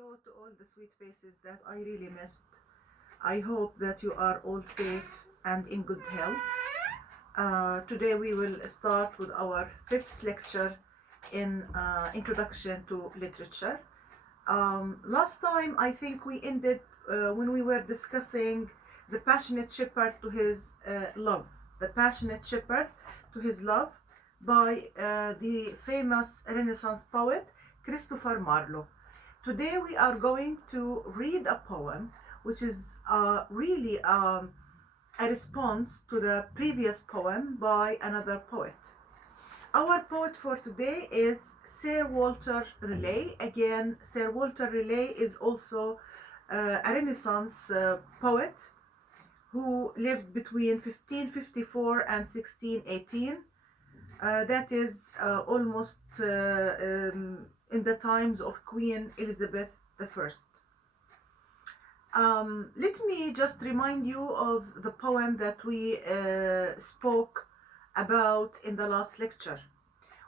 hello to all the sweet faces that I really missed. I hope that you are all safe and in good health. Today we will start with our fifth lecture in Introduction to Literature. Last time I think we ended when we were discussing the passionate shepherd to his love. The passionate shepherd to his love by the famous Renaissance poet Christopher Marlowe. Today we are going to read a poem which is really a response to the previous poem by another poet. Our poet for today is Sir Walter Raleigh. Again, Sir Walter Raleigh is also a Renaissance poet who lived between 1554 and 1618. That is almost in the times of Queen Elizabeth I. Let me just remind you of the poem that we spoke about in the last lecture.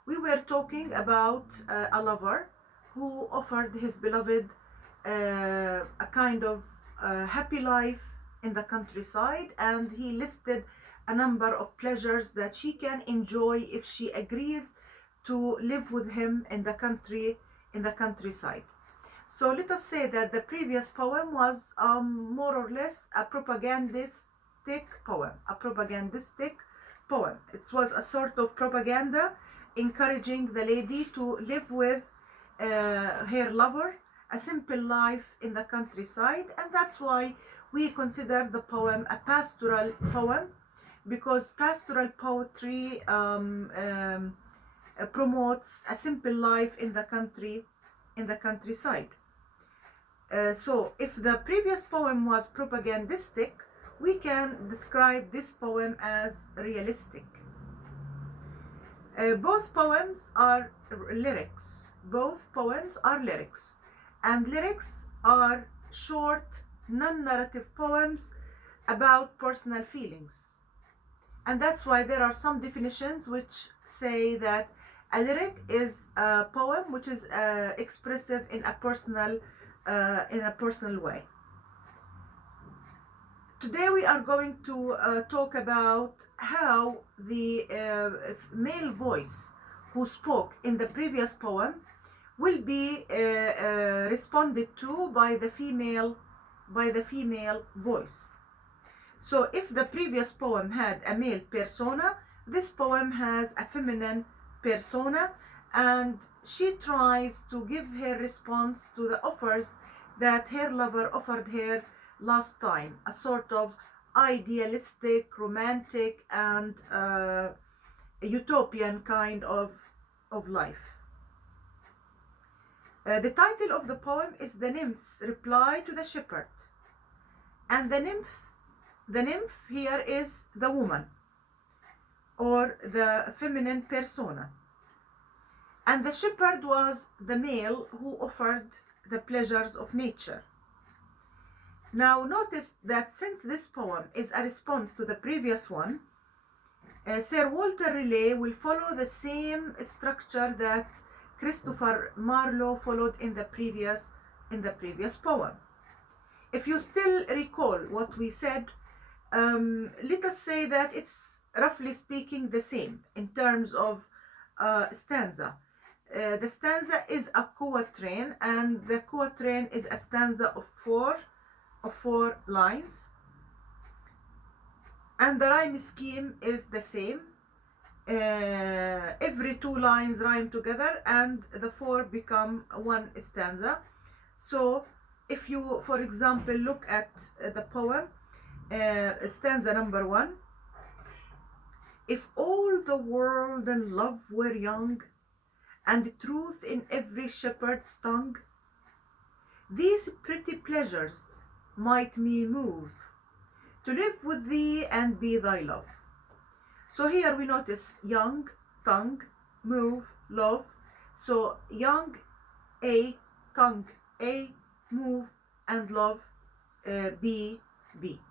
We were talking about a lover who offered his beloved a kind of happy life in the countryside, and he listed a number of pleasures that she can enjoy if she agrees to live with him in the countryside. So let us say that the previous poem was more or less a propagandistic poem. It was a sort of propaganda encouraging the lady to live with her lover, a simple life in the countryside, and that's why we consider the poem a pastoral poem, because pastoral poetry promotes a simple life in the countryside. So if the previous poem was propagandistic, we can describe this poem as realistic. Both poems are lyrics. And lyrics are short, non-narrative poems about personal feelings. And that's why there are some definitions which say that a lyric is a poem which is expressive in a personal way. Today we are going to talk about how the male voice who spoke in the previous poem will be responded to by the female voice. So if the previous poem had a male persona, this poem has a feminine persona, and she tries to give her response to the offers that her lover offered her last time, a sort of idealistic, romantic, and utopian kind of life. The title of the poem is The Nymph's Reply to the Shepherd. And the nymph here is the woman, or the feminine persona. And the shepherd was the male who offered the pleasures of nature. Now notice that since this poem is a response to the previous one, Sir Walter Raleigh will follow the same structure that Christopher Marlowe followed in the previous poem. If you still recall what we said, let us say that it's roughly speaking the same in terms of stanza. The stanza is a quatrain, and the quatrain is a stanza of four lines, and the rhyme scheme is the same. Every two lines rhyme together and the four become one stanza. So if you, for example, look at the poem, stanza number 1, if all the world and love were young, and truth in every shepherd's tongue, these pretty pleasures might me move, to live with thee and be thy love. So here we notice young, tongue, move, love. So young, A, tongue, A, move, and love, B, B.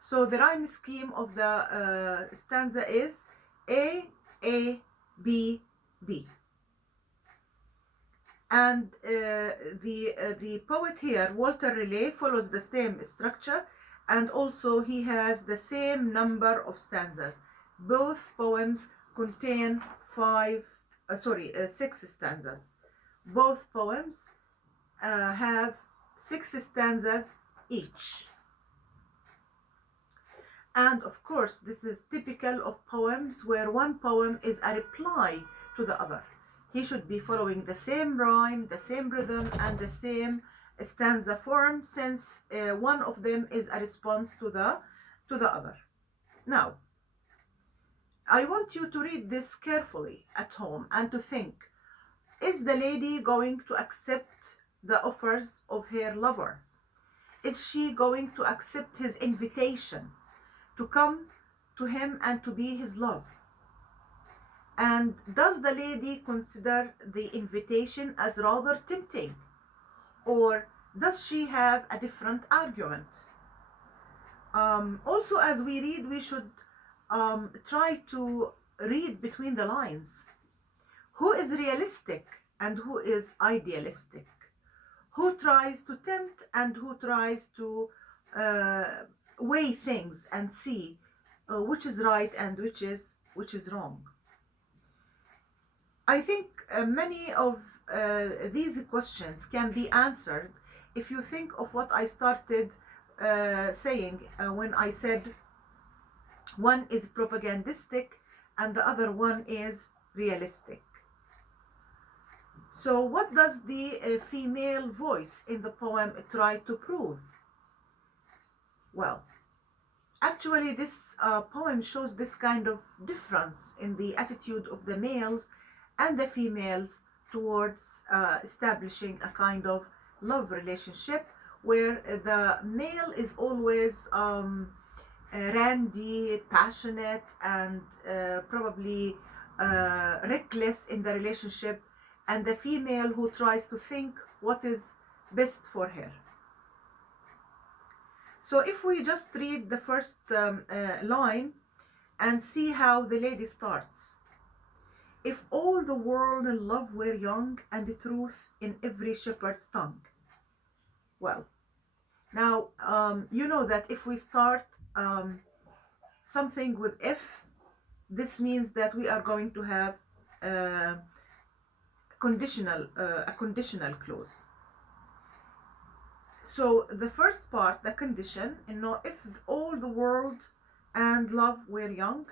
So the rhyme scheme of the stanza is A, B, B. And the poet here, Walter Raleigh, follows the same structure, and also he has the same number of stanzas. Both poems contain 6 stanzas. Both poems have 6 stanzas each. And of course, this is typical of poems where one poem is a reply to the other. He should be following the same rhyme, the same rhythm, and the same stanza form, since one of them is a response to the other. Now, I want you to read this carefully at home and to think, is the lady going to accept the offers of her lover? Is she going to accept his invitation to come to him and to be his love? And does the lady consider the invitation as rather tempting? Or does she have a different argument? Also, as we read, we should try to read between the lines. Who is realistic and who is idealistic? Who tries to tempt and who tries to weigh things and see which is right and which is wrong? I think many of these questions can be answered if you think of what I started saying when I said one is propagandistic and the other one is realistic. So what does the female voice in the poem try to prove? Well, actually this poem shows this kind of difference in the attitude of the males and the females towards establishing a kind of love relationship, where the male is always randy, passionate, and probably reckless in the relationship, and the female who tries to think what is best for her. So if we just read the first line and see how the lady starts. If all the world and love were young, and the truth in every shepherd's tongue. Well, now you know that if we start something with if, this means that we are going to have a conditional clause. So the first part, the condition, if all the world and love were young,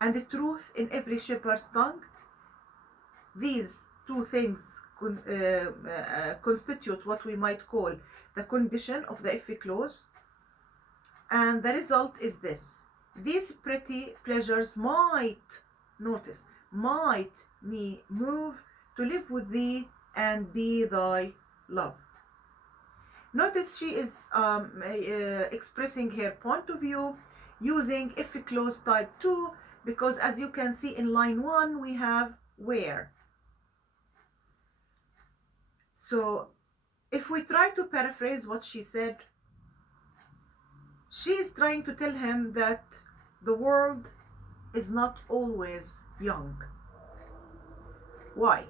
and the truth in every shepherd's tongue, these two things constitute what we might call the condition of the if clause. And the result is this: these pretty pleasures might, notice, might me move to live with thee and be thy love. Notice she is expressing her point of view using if clause type 2, because as you can see in line 1 we have where. So if we try to paraphrase what she said, she is trying to tell him that the world is not always young. Why?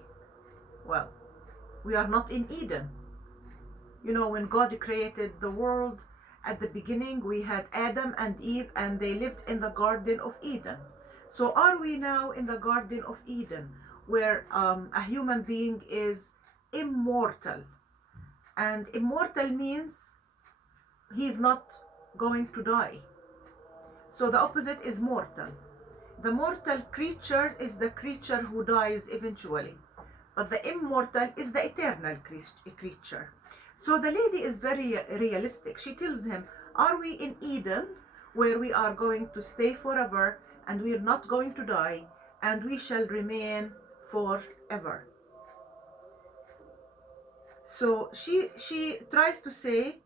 Well, we are not in Eden. You know, when God created the world, at the beginning we had Adam and Eve, and they lived in the Garden of Eden. So are we now in the Garden of Eden, where a human being is immortal? And immortal means he is not going to die. So the opposite is mortal. The mortal creature is the creature who dies eventually, but the immortal is the eternal creature. So the lady is very realistic. She tells him, are we in Eden, where we are going to stay forever and we are not going to die and we shall remain forever? So she tries to say,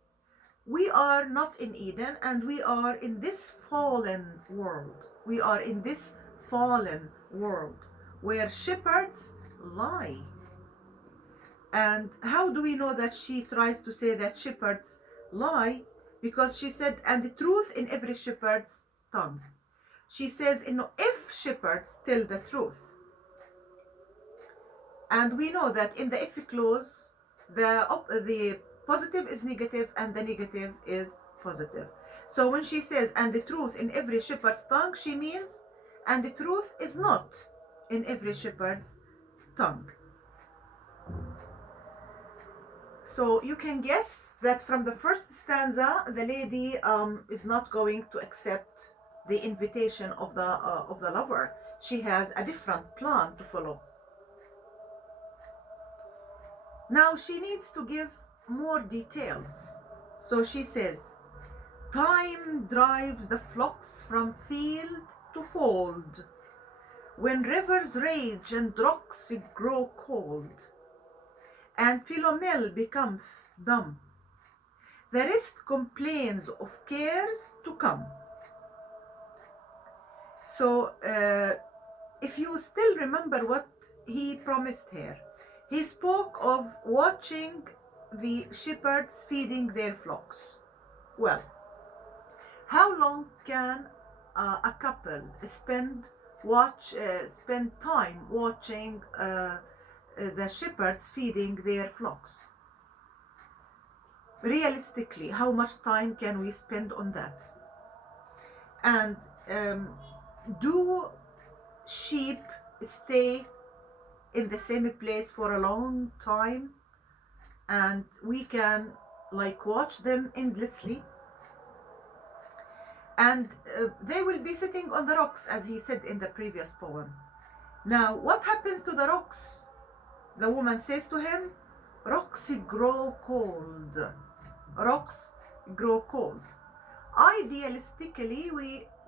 we are not in Eden and we are in this fallen world. We are in this fallen world where shepherds lie. And how do we know that she tries to say that shepherds lie? Because she said, and the truth in every shepherd's tongue. She says, if shepherds tell the truth. And we know that in the if clause, the positive is negative and the negative is positive. So when she says, and the truth in every shepherd's tongue, she means, and the truth is not in every shepherd's tongue. So you can guess that from the first stanza, the lady is not going to accept the invitation of the lover. She has a different plan to follow. Now she needs to give more details. So she says, time drives the flocks from field to fold, when rivers rage and rocks grow cold, and Philomel becomes dumb. The rest complains of cares to come. So if you still remember what he promised her, he spoke of watching the shepherds feeding their flocks. Well, how long can a couple spend time watching the shepherds feeding their flocks? Realistically, how much time can we spend on that? And do sheep stay in the same place for a long time and we can like watch them endlessly? And they will be sitting on the rocks, as he said in the previous poem. Now, what happens to the rocks? The woman says to him, rocks grow cold. Rocks grow cold. Idealistically,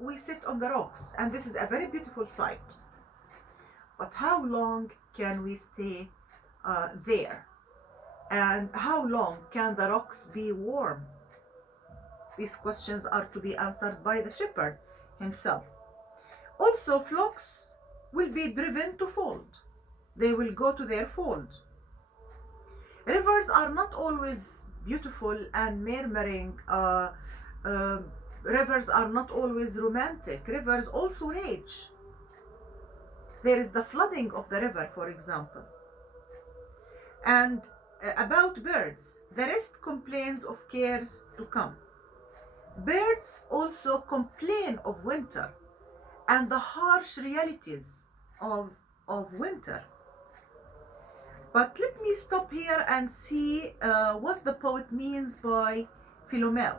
we sit on the rocks, and this is a very beautiful sight. But how long can we stay there? And how long can the rocks be warm? These questions are to be answered by the shepherd himself. Also, flocks will be driven to fold. They will go to their fold. Rivers are not always beautiful and murmuring. Rivers are not always romantic. Rivers also rage. There is the flooding of the river, for example. And about birds, the rest complains of cares to come. Birds also complain of winter and the harsh realities of winter. But let me stop here and see what the poet means by Philomel.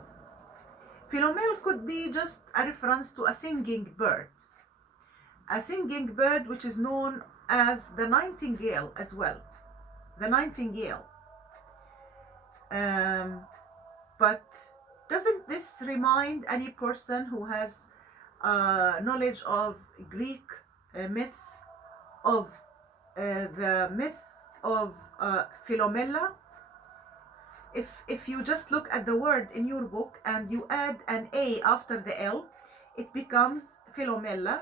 Philomel could be just a reference to a singing bird. A singing bird which is known as the nightingale as well. The nightingale. But doesn't this remind any person who has knowledge of Greek myths of the myth of Philomela? If you just look at the word in your book and you add an A after the L, it becomes Philomela.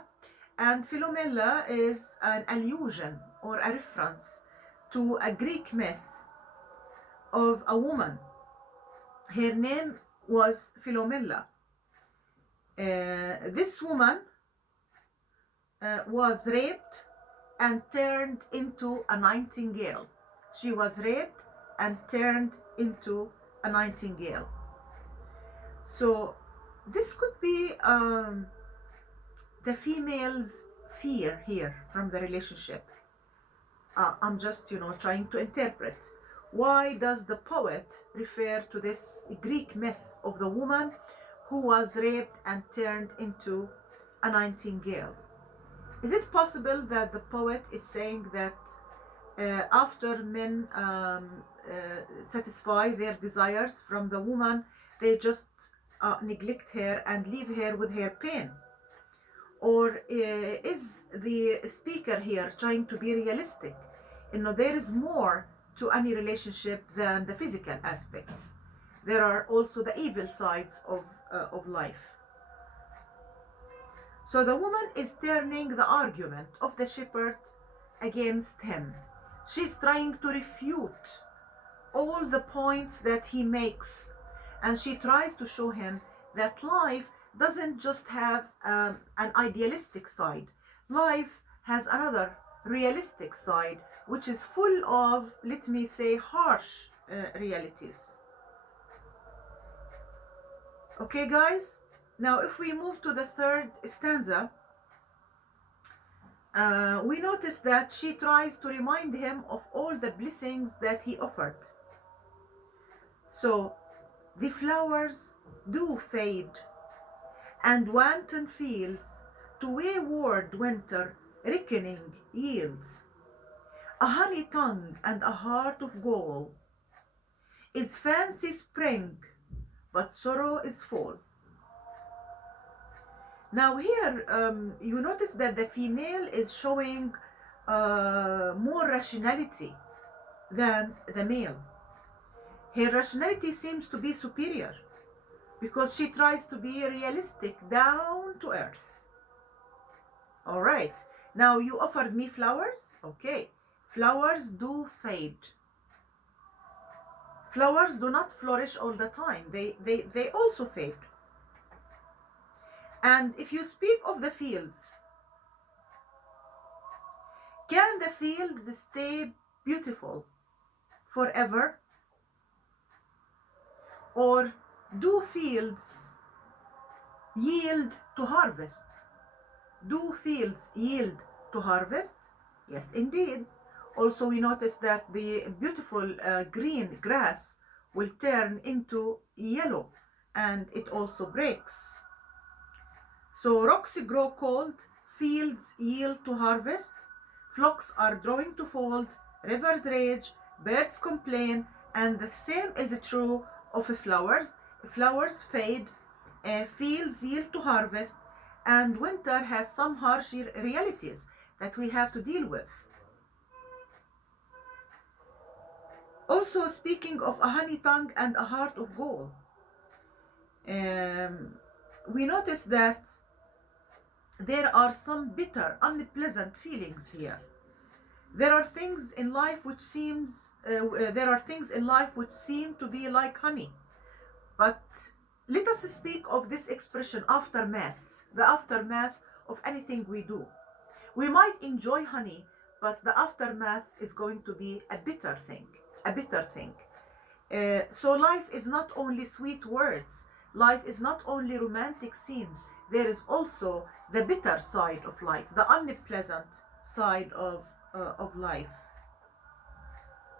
And Philomela is an allusion or a reference to a Greek myth of a woman. Her name was Philomela. This woman was raped and turned into a nightingale. She was raped and turned into a nightingale. So this could be the female's fear here from the relationship. I'm just, trying to interpret. Why does the poet refer to this Greek myth of the woman who was raped and turned into a nightingale? Is it possible that the poet is saying that after men satisfy their desires from the woman, they just neglect her and leave her with her pain? Or is the speaker here trying to be realistic? There is more to any relationship than the physical aspects. There are also the evil sides of life. So the woman is turning the argument of the shepherd against him. She's trying to refute all the points that he makes, and she tries to show him that life doesn't just have an idealistic side. Life has another realistic side which is full of, let me say, harsh realities. Okay, guys? Now, if we move to the third stanza, we notice that she tries to remind him of all the blessings that he offered. So, the flowers do fade, and wanton fields to wayward winter reckoning yields. A honey tongue and a heart of gold is fancy spring, but sorrow is fall. Now here, you notice that the female is showing more rationality than the male. Her rationality seems to be superior because she tries to be realistic, down to earth. All right, now you offered me flowers. Okay, flowers do fade. Flowers do not flourish all the time. They also fade. And if you speak of the fields, can the fields stay beautiful forever? Or do fields yield to harvest? Do fields yield to harvest? Yes, indeed. Also, we notice that the beautiful green grass will turn into yellow, and it also breaks. So rocks grow cold, fields yield to harvest, flocks are drawing to fold, rivers rage, birds complain, and the same is true of flowers. Flowers fade, fields yield to harvest, and winter has some harsh realities that we have to deal with. Also, speaking of a honey tongue and a heart of gold, we notice that there are some bitter, unpleasant feelings here. There are things in life which seem to be like honey. But let us speak of this expression, aftermath, the aftermath of anything we do. We might enjoy honey, but the aftermath is going to be a bitter thing. So life is not only sweet words, life is not only romantic scenes, there is also the bitter side of life, the unpleasant side of life.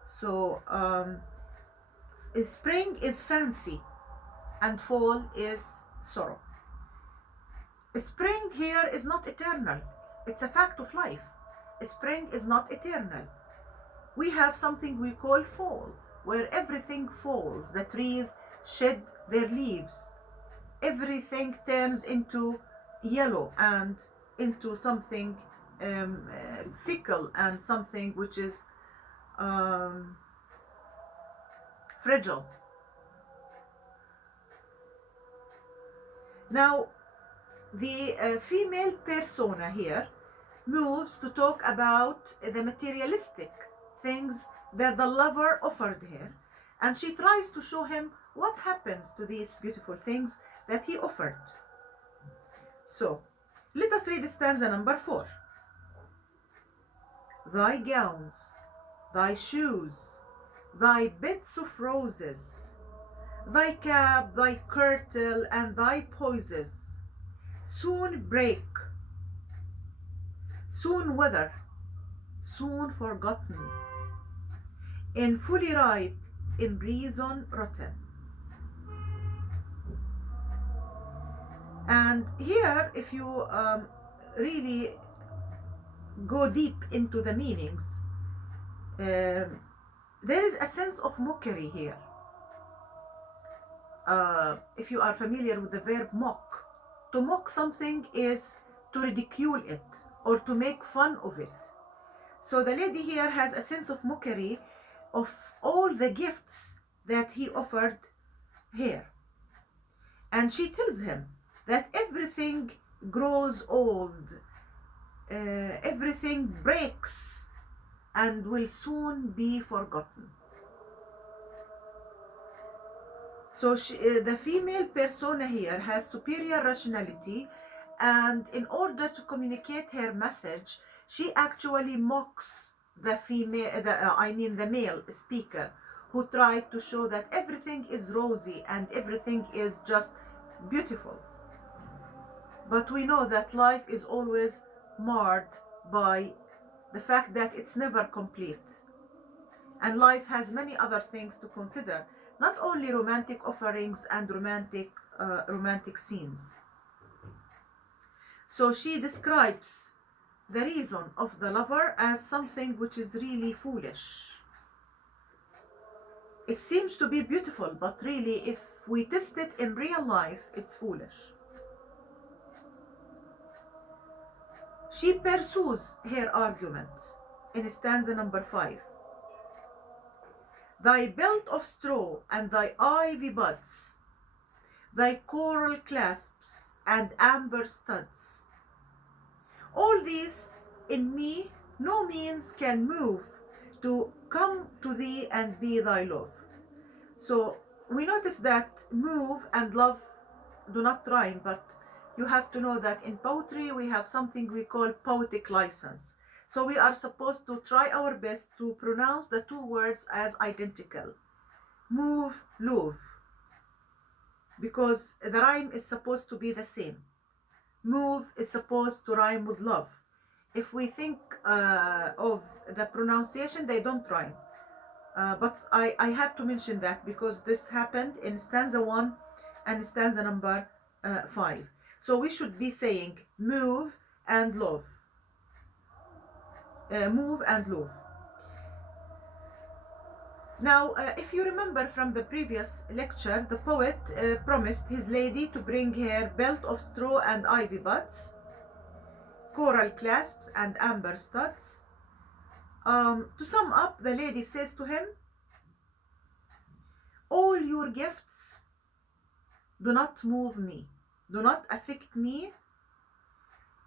So spring is fancy and fall is sorrow. Spring here is not eternal, it's a fact of life. Spring is not eternal. We have something we call fall, where everything falls, the trees shed their leaves, everything turns into yellow and into something fickle and something which is fragile. Now, the female persona here moves to talk about the materialistic things that the lover offered her, and she tries to show him what happens to these beautiful things that he offered. So, let us read stanza number 4. Thy gowns, thy shoes, thy beds of roses, thy cap, thy kirtle, and thy poises soon break, soon wither, soon forgotten, in fully ripe, in reason rotten. And here, if you really go deep into the meanings, there is a sense of mockery here. If you are familiar with the verb mock, to mock something is to ridicule it or to make fun of it. So the lady here has a sense of mockery of all the gifts that he offered her. And she tells him that everything grows old, everything breaks and will soon be forgotten. So the female persona here has superior rationality, and in order to communicate her message, she actually mocks the female, the male speaker, who tried to show that everything is rosy and everything is just beautiful. But we know that life is always marred by the fact that it's never complete. And life has many other things to consider, not only romantic offerings and romantic scenes. So she describes the reason of the lover as something which is really foolish. It seems to be beautiful, but really, if we test it in real life, it's foolish. She pursues her argument in stanza number 5. Thy belt of straw and thy ivy buds, thy coral clasps and amber studs, all these in me no means can move to come to thee and be thy love. So we notice that move and love do not rhyme, but you have to know that in poetry we have something we call poetic license. So we are supposed to try our best to pronounce the two words as identical. Move, love. Because the rhyme is supposed to be the same. Move is supposed to rhyme with love. If we think of the pronunciation, they don't rhyme. But I have to mention that because this happened in stanza 1 and stanza number 5. So we should be saying move and love. Move and love. Now, if you remember from the previous lecture, the poet promised his lady to bring her belt of straw and ivy buds, coral clasps and amber studs. To sum up, the lady says to him, all your gifts do not move me, do not affect me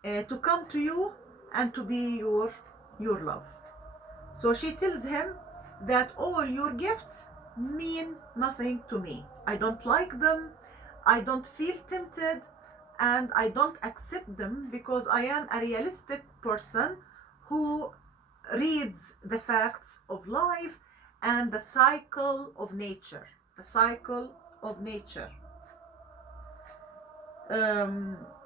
to come to you and to be your love. So she tells him that all your gifts mean nothing to me. I don't like them, I don't feel tempted, and I don't accept them because I am a realistic person who reads the facts of life and the cycle of nature. The cycle of nature.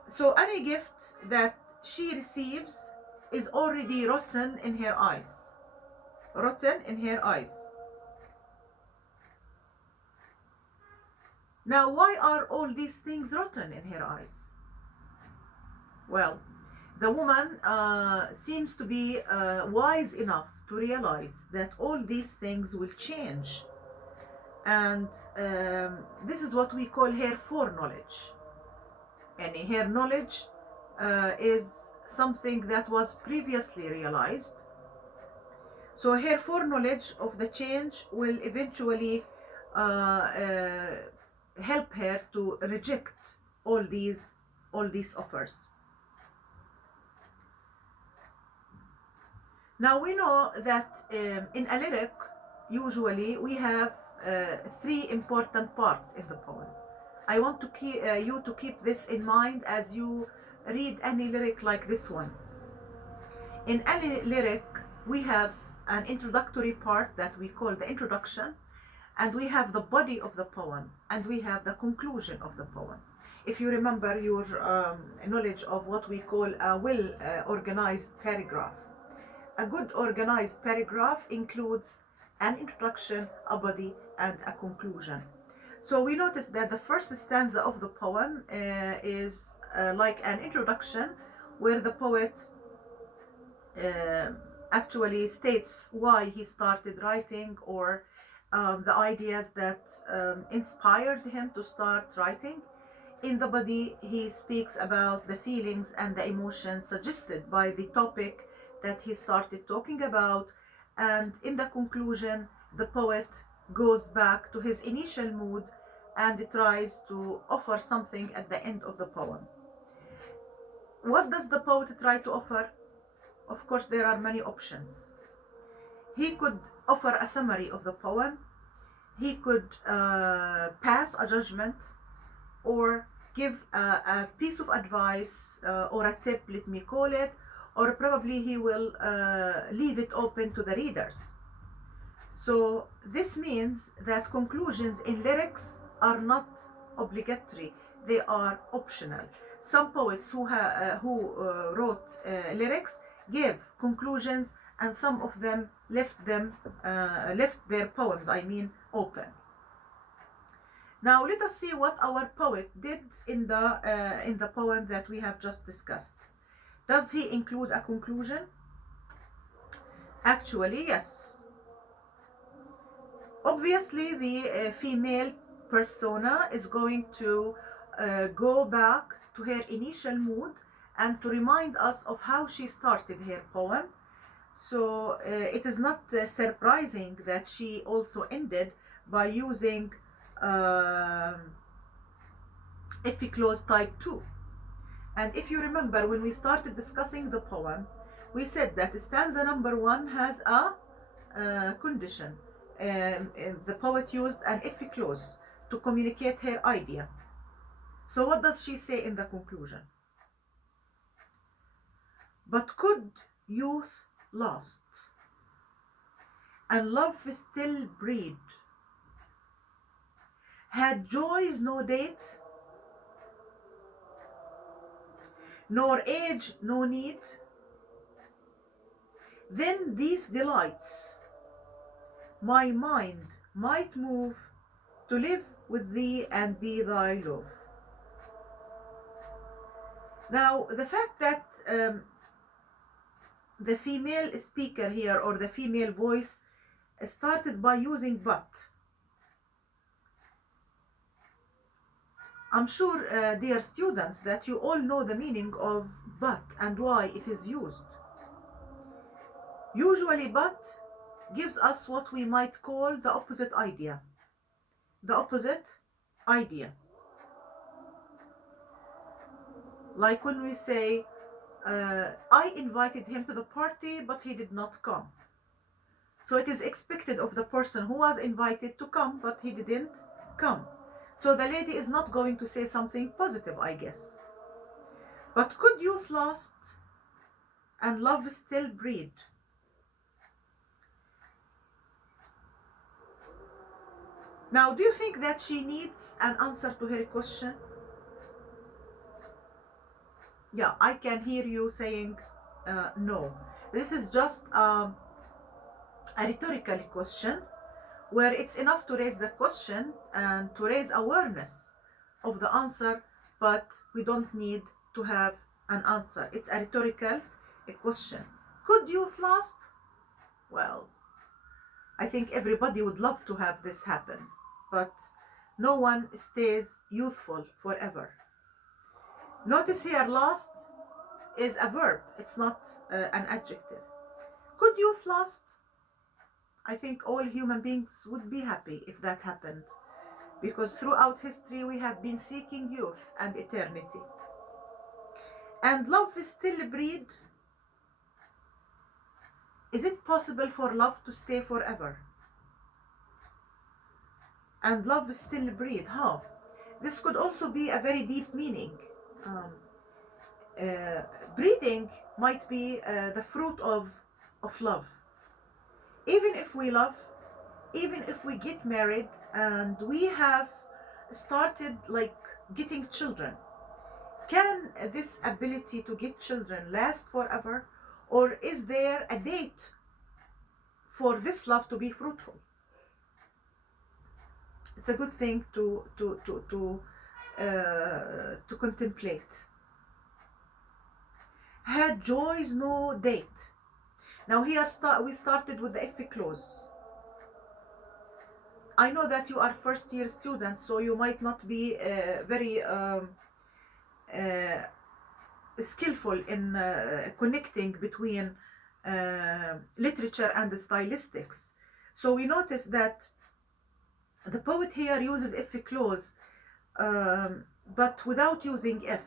So any gift that she receives is already rotten in her eyes. Rotten in her eyes. Now, why are all these things rotten in her eyes? Well, the woman seems to be wise enough to realize that all these things will change. And this is what we call her foreknowledge. And her knowledge is something that was previously realized. So her foreknowledge of the change will eventually help her to reject all these offers. Now we know that in a lyric, usually we have 3 important parts in the poem. I want to you to keep this in mind as you read any lyric like this one. In any lyric, we have an introductory part that we call the introduction, and we have the body of the poem, and we have the conclusion of the poem. If you remember your knowledge of what we call a well-organized paragraph. A good organized paragraph includes an introduction, a body, and a conclusion. So we notice that the first stanza of the poem is like an introduction where the poet actually states why he started writing or the ideas that inspired him to start writing. In the body, he speaks about the feelings and the emotions suggested by the topic that he started talking about, and in the conclusion, the poet goes back to his initial mood and tries to offer something at the end of the poem. What does the poet try to offer? Of course, there are many options. He could offer a summary of the poem, he could pass a judgment, or give a piece of advice or a tip, let me call it, or probably he will leave it open to the readers. So this means that conclusions in lyrics are not obligatory, they are optional. Some poets who wrote lyrics gave conclusions, and some of them left their poems, open. Now let us see what our poet did in the poem that we have just discussed. Does he include a conclusion? Actually, yes. Obviously, the female persona is going to go back to her initial mood and to remind us of how she started her poem. So it is not surprising that she also ended by using if clause type 2. And if you remember, when we started discussing the poem, we said that stanza number 1 has a condition. The poet used an if clause to communicate her idea. So what does she say in the conclusion? But could youth last, and love still breed, had joys no date, nor age no need, then these delights my mind might move to live with thee and be thy love. Now, the fact that the female speaker here, or the female voice, started by using but, I'm sure, dear students, that you all know the meaning of but and why it is used. Usually but gives us what we might call the opposite idea. The opposite idea. Like when we say, I invited him to the party, but he did not come. So it is expected of the person who was invited to come, but he didn't come. So the lady is not going to say something positive, I guess. But could youth last and love still breed? Now, do you think that she needs an answer to her question? Yeah, I can hear you saying no. This is just a rhetorical question where it's enough to raise the question and to raise awareness of the answer, but we don't need to have an answer. It's a rhetorical question. Could youth last? Well, I think everybody would love to have this happen, but no one stays youthful forever. Notice here, last is a verb, it's not an adjective. Could youth last? I think all human beings would be happy if that happened, because throughout history we have been seeking youth and eternity. And love is still breed. Is it possible for love to stay forever? And love is still breed, how? This could also be a very deep meaning. Breeding might be the fruit of love. Even if we love, even if we get married and we have started like getting children, can this ability to get children last forever, or is there a date for this love to be fruitful? It's a good thing to contemplate. Had joys no date. Now here we started with the if clause. I know that you are first year students, so you might not be very skillful in connecting between literature and the stylistics. So we notice that the poet here uses if clause, but without using if.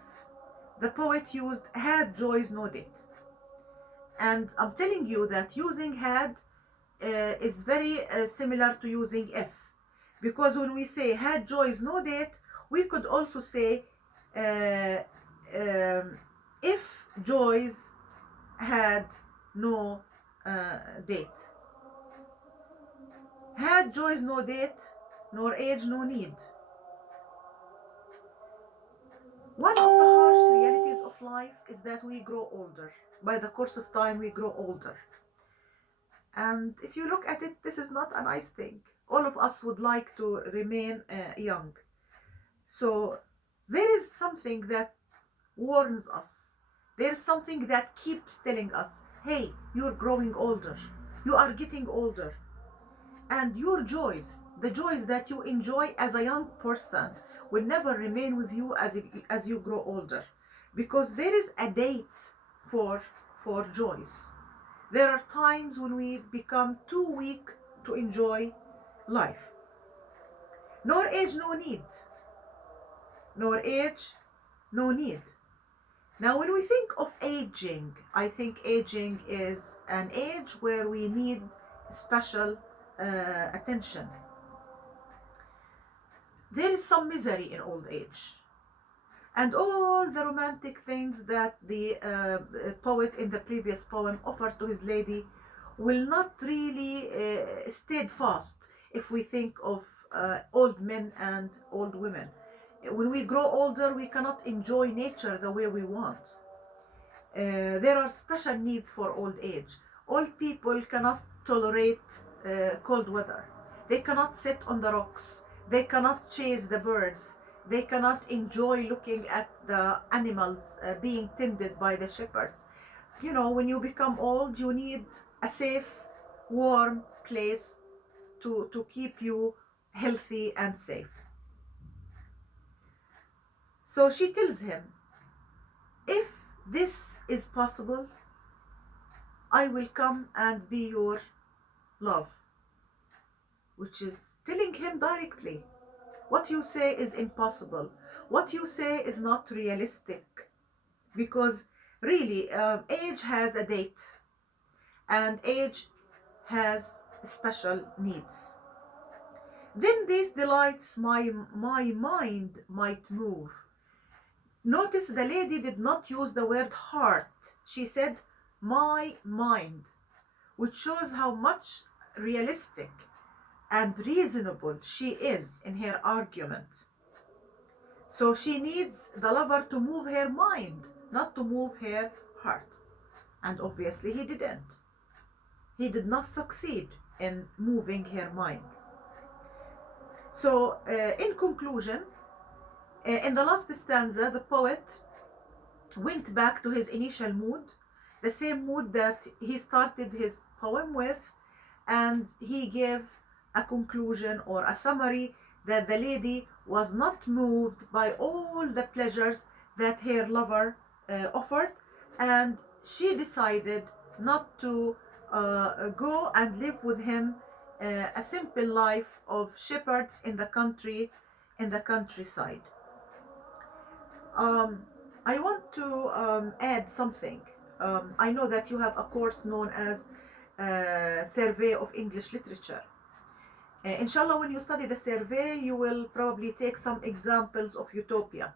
The poet used had joys no date. And I'm telling you that using had is very similar to using if. Because when we say had joys no date, we could also say if joys had no date. Had joys no date, nor age no need. One of the harsh realities of life is that we grow older. By the course of time, we grow older. And if you look at it, this is not a nice thing. All of us would like to remain young. So there is something that warns us. There is something that keeps telling us, hey, you're growing older. You are getting older. And your joys, the joys that you enjoy as a young person, will never remain with you as you grow older. Because there is a date for joys. There are times when we become too weak to enjoy life. Nor age, no need. Nor age, no need. Now, when we think of aging, I think aging is an age where we need special attention. There is some misery in old age. And all the romantic things that the poet in the previous poem offered to his lady will not really steadfast if we think of old men and old women. When we grow older, we cannot enjoy nature the way we want. There are special needs for old age. Old people cannot tolerate cold weather. They cannot sit on the rocks. They cannot chase the birds. They cannot enjoy looking at the animals being tended by the shepherds. You know, when you become old, you need a safe, warm place to keep you healthy and safe. So she tells him, if this is possible, I will come and be your love. Which is telling him directly, what you say is impossible. What you say is not realistic. Because really, age has a date. And age has special needs. Then these delights my mind might move. Notice the lady did not use the word heart. She said, my mind, which shows how much realistic and reasonable she is in her argument. So she needs the lover to move her mind, not to move her heart. And obviously he didn't. He did not succeed in moving her mind. So in conclusion, in the last stanza, the poet went back to his initial mood, the same mood that he started his poem with, and he gave a conclusion or a summary that the lady was not moved by all the pleasures that her lover offered, and she decided not to go and live with him a simple life of shepherds in the countryside. I want to add something. I know that you have a course known as Survey of English Literature. Inshallah, when you study the survey, you will probably take some examples of utopia,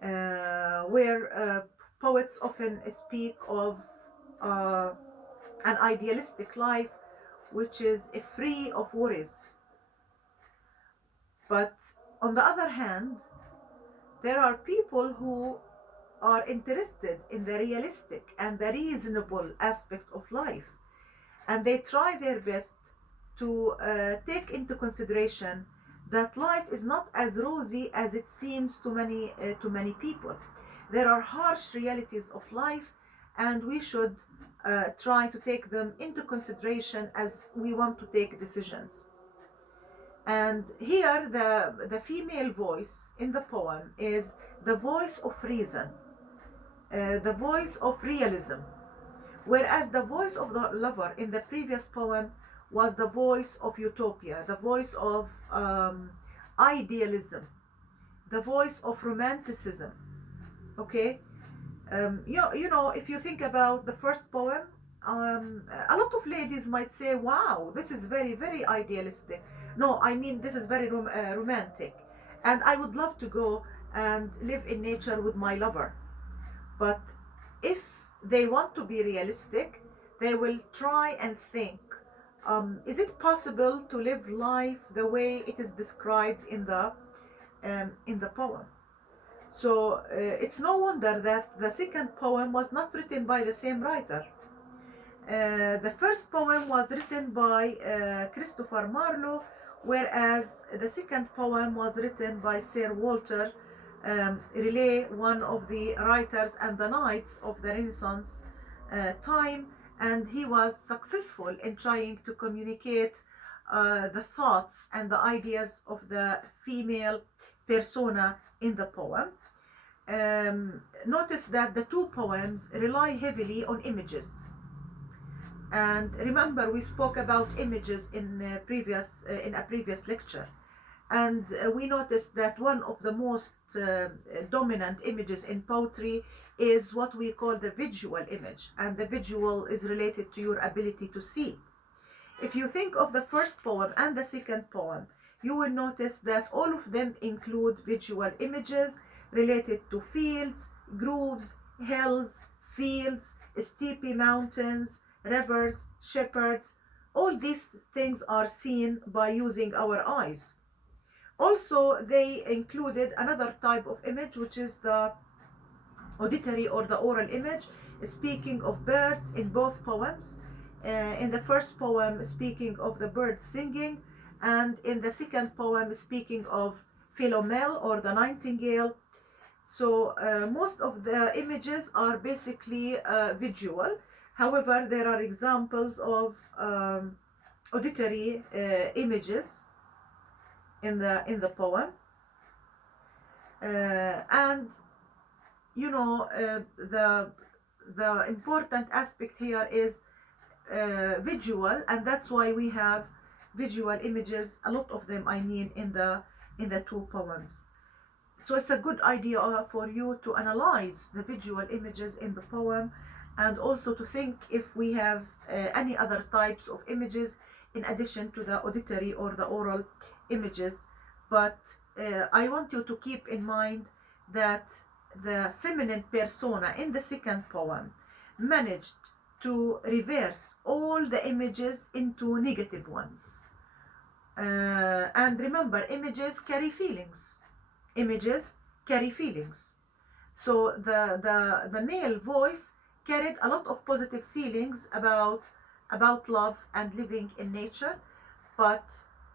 where poets often speak of an idealistic life which is free of worries. But on the other hand, there are people who are interested in the realistic and the reasonable aspect of life, and they try their best to take into consideration that life is not as rosy as it seems to many people. There are harsh realities of life, and we should try to take them into consideration as we want to take decisions. And here the female voice in the poem is the voice of reason, the voice of realism, whereas the voice of the lover in the previous poem was the voice of utopia, the voice of idealism, the voice of romanticism. Okay, you know, if you think about the first poem, a lot of ladies might say, wow, this is very, very idealistic. No, I mean, this is very romantic, and I would love to go and live in nature with my lover. But if they want to be realistic, they will try and think, is it possible to live life the way it is described in the poem? So it's no wonder that the second poem was not written by the same writer. The first poem was written by Christopher Marlowe, whereas the second poem was written by Sir Walter Raleigh, one of the writers and the knights of the Renaissance time, and he was successful in trying to communicate the thoughts and the ideas of the female persona in the poem. Notice that the two poems rely heavily on images. And remember, we spoke about images in a previous lecture, and we noticed that one of the most dominant images in poetry is what we call the visual image, and the visual is related to your ability to see. If you think of the first poem and the second poem, you will notice that all of them include visual images related to fields, groves, hills, fields, steepy mountains, rivers, shepherds. All these things are seen by using our eyes. Also, they included another type of image, which is the auditory or the oral image, speaking of birds in both poems. In the first poem, speaking of the birds singing, and in the second poem, speaking of Philomel or the nightingale. So most of the images are basically visual. However, there are examples of auditory images in the poem, and you know, the important aspect here is visual, and that's why we have visual images, a lot of them, I mean, in the two poems. So it's a good idea for you to analyze the visual images in the poem, and also to think if we have any other types of images in addition to the auditory or the oral images. But I want you to keep in mind that the feminine persona in the second poem managed to reverse all the images into negative ones. And remember, images carry feelings. Images carry feelings. So the male voice carried a lot of positive feelings about love and living in nature, but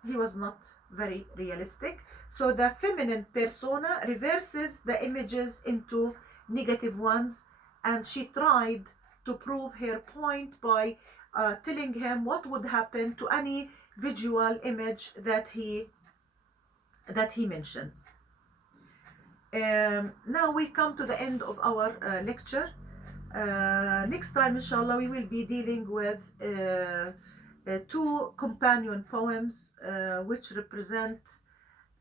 he was not very realistic. So the feminine persona reverses the images into negative ones, and she tried to prove her point by telling him what would happen to any visual image that he mentions. Now we come to the end of our lecture. Next time, inshallah, we will be dealing with two companion poems which represent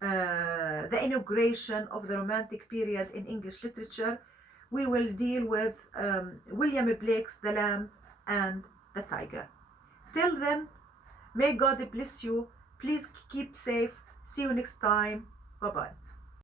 the inauguration of the Romantic period in English literature. We will deal with William Blake's The Lamb and the Tiger. Till then, may God bless you. Please keep safe. See you next time. Bye-bye.